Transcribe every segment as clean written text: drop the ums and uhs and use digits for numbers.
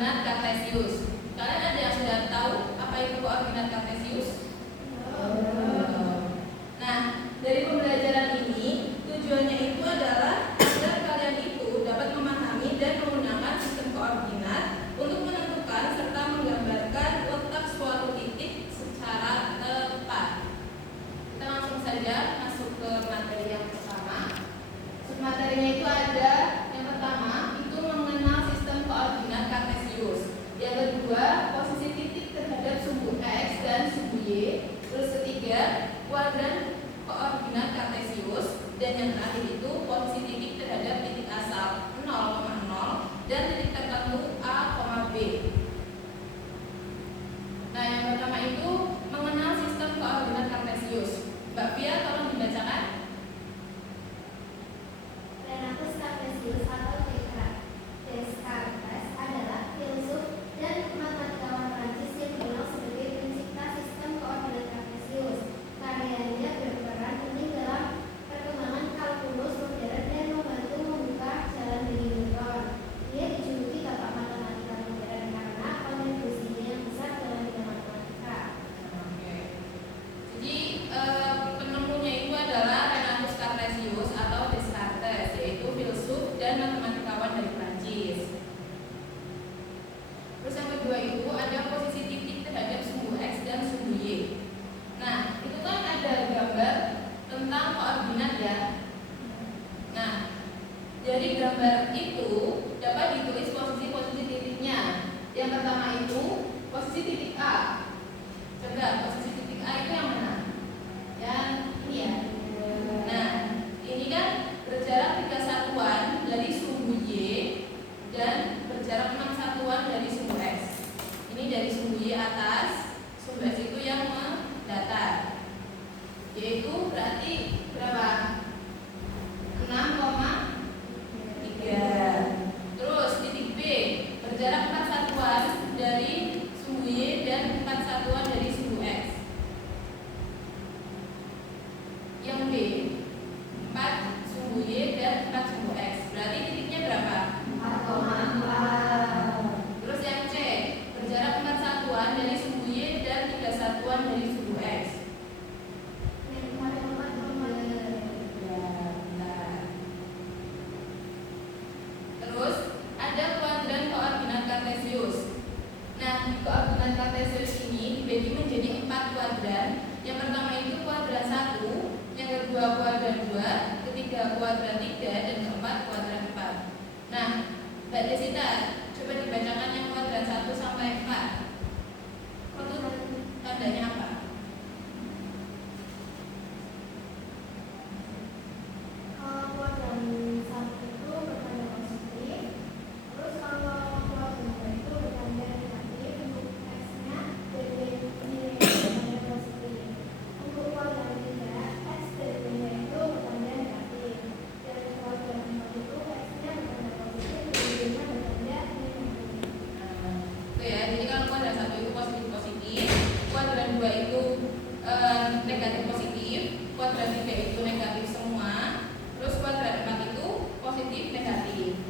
koordinat kartesius. Kalian ada yang sudah tahu apa itu koordinat kartesius? Nah, dari pembelajaran ini tujuannya itu adalah agar kalian itu dapat memahami dan menggunakan sistem koordinat untuk menentukan serta menggambarkan letak suatu titik secara tepat. Kita langsung saja masuk ke materi yang pertama. Materinya itu ada yang pertama itu mengenal sistem koordinat kartesius. Yang kedua, posisi titik terhadap sumbu X dan sumbu Y. Terus ketiga, kuadran koordinat kartesius. Dan yang terakhir itu posisi titik terhadap titik asal 0,0 dan titik tertentu A, B. Nah, yang pertama itu mengenal sistem koordinat kartesius. Mbak Pia, tolong dibacakan. Renatus Kartesius atau Descartes adalah filsuf dan matematikawan Prancis yang dikenal sebagai pencipta sistem koordinat kartesius. Karyanya berperan penting dalam perkembangan kalkulus modern dan membantu membuka jalan bagi Newton. Dia dijuluki bapak matematika modern karena kontribusinya yang besar dalam bidang matematika. Jadi penemunya itu adalah Renatus Kartesius atau Descartes, yaitu filsuf dan matematikawan dari Prancis. Terus yang kedua itu ada posisi titik terhadap sumbu X dan sumbu Y. Nah, itu kan ada gambar tentang koordinat ya. Nah, dari gambar itu dapat ditulis posisi-posisi titiknya. Yang pertama itu posisi titik A. Coba posisi titik A itu yang mana? Yang ini ya. Nah, ini kan berjarak 3 satuan dari sumbu Y dan berjarak 6 satuan dari sumbu X. Ini dari sumbu Y atas, sumbu X itu yang mendatar. Yaitu berarti berapa? 6,3. Terus titik B berjarak 4 satuan dari sumbu Y dan 4 satuan dari sumbu X. Yang B 4 sumbu Y dan 4 sumbu X. Berarti titiknya berapa? 4,4. Terus yang C berjarak 4 satuan dari sumbu Y dan 3 satuan dari sumbu X. Terus ada kuadran koordinat kartesius. Nah, koordinat kartesius ini dibagi menjadi 4 kuadran. Yang pertama itu kuadran 1, yang kedua kuadran 2, ketiga kuadran 3, dan keempat kuadran 4. Nah, Mbak Desita, coba dibacakan yang kuadran 1 sampai 4. Itu tandanya apa? Kalau kuadran 1 itu bertanda positif, terus kalau kuadran 2 itu bertanda negatif. Untuk X-nya dari nilai bertanda positif. Untuk kuadran 3, X dari nilai itu bertanda negatif. Dan kuadran 4 itu X-nya bertanda positif, dan Y-nya bertanda negatif. Itu ya, jadi kalau kuadran 1 itu positif-positif, kuadran 2 itu negatif positif, kuadran 3 itu negatif semua, terus kuadran 4 itu positif negatif.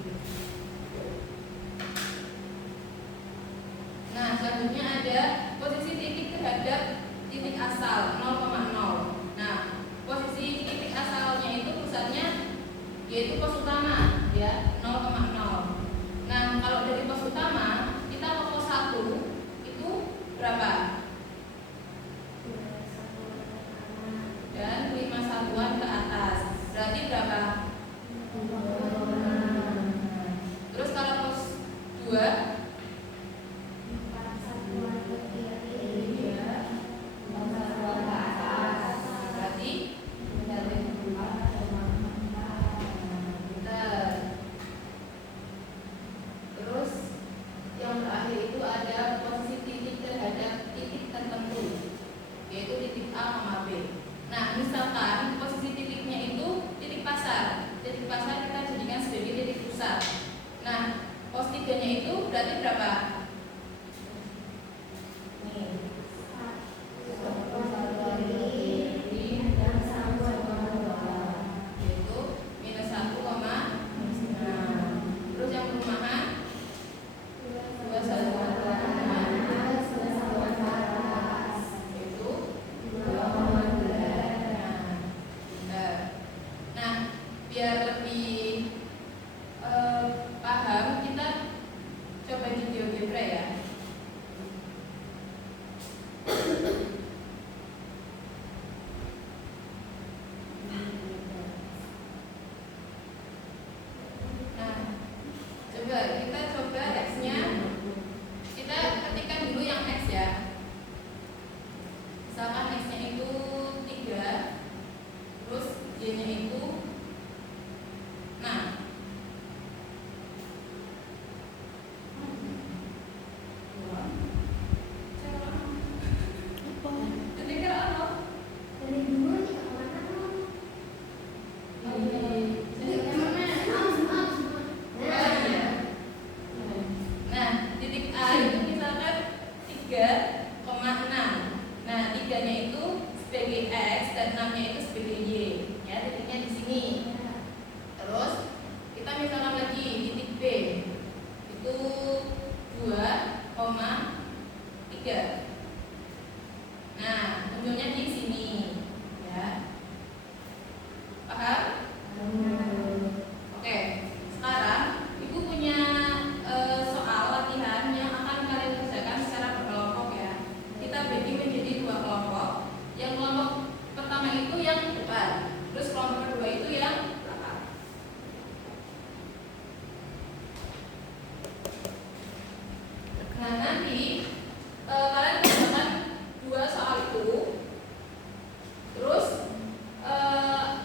Nah, selanjutnya ada posisi titik terhadap titik asal 0,0. Nah, posisi titik asalnya itu pusatnya yaitu pos utama ya, 0,0. Nah, kalau dari pos utama kita ke pos 1 itu berapa? Dan 5 satuan ke atas. Berarti berapa? Terus kalau pos 2 berarti terus yang terakhir itu ada posisi titik terhadap titik tertentu, yaitu titik A, B. Nah, misalkan posisi titiknya itu titik pasar. Titik pasar kita jadikan sebagai titik pusat. Nah, pos 3-nya itu berarti berapa? Nih. Yaitu -1, terus yang perumahan 2 3,6. Nah, 3-nya itu sebagai X dan 6-nya itu sebagai Y. Ya, titiknya di sini. Terus kita misalkan lagi titik B itu 2,3. Nah, munculnya di sini. Ya. Paham? Oke. Sekarang Ibu punya soal latihan yang akan kalian kerjakan secara berkelompok ya. Kita bagi menjadi 2 kelompok. Yang kelompok pertama itu yang depan, terus kelompok kedua itu yang belakang. Nah, nanti kalian kerjakan 2 soal itu, terus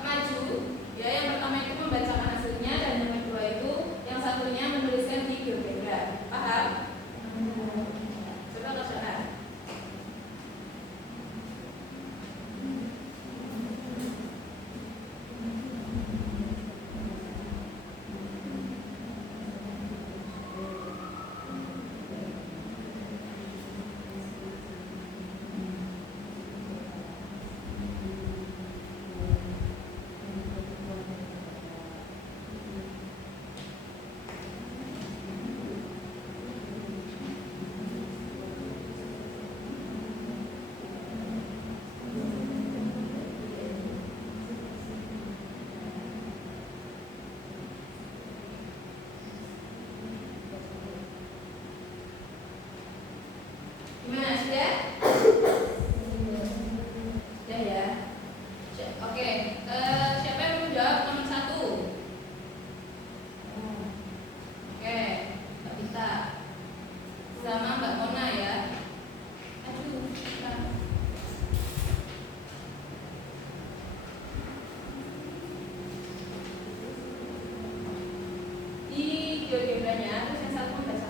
maju. Ya, yang pertama itu membacakan hasilnya dan yang kedua itu yang satunya menuliskan di geometri. Paham? Coba kerjakan. Gimana, sudah? Sudah ya. Oke, siapa yang mau jawab nomor 1? Oke, Mbak Dita sama Mbak Mona ya. Aduh, bentar. Di geometrinya terus yang satu membaca.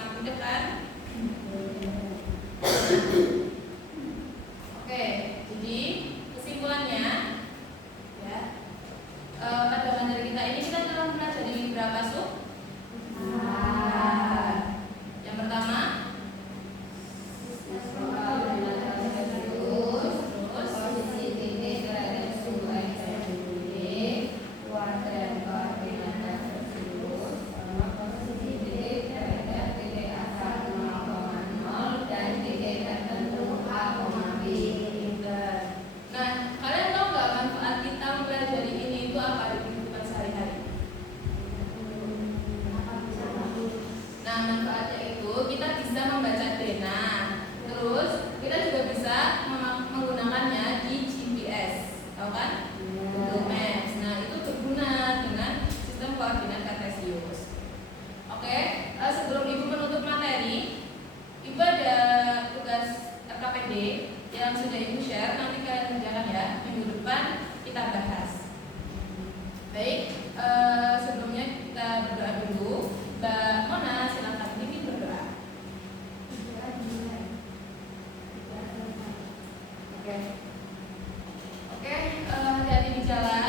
sangat mudah kan? Oke, jadi kesimpulannya ya, pada materi kita ini kita telah mempelajari berapa sub? Yang pertama, nah kalian tahu nggak manfaat kita mempelajari ini itu apa di kehidupan sehari-hari? Nah, manfaatnya itu kita bisa membaca pena, terus kita juga bisa menggunakannya di GPS, tahu kan? Google Maps. Nah, itu berguna dengan sistem koordinat kartesius. Oke, sebelum Ibu menutup materi, Ibu ada tugas RKPD yang sudah Ibu share, nanti kalian kerjakan ya. Minggu depan kita bahas. Baik, sebelumnya kita berdoa dulu. Mbak Mona, silakan pimpin berdoa. Oke, hati-hati di jalan.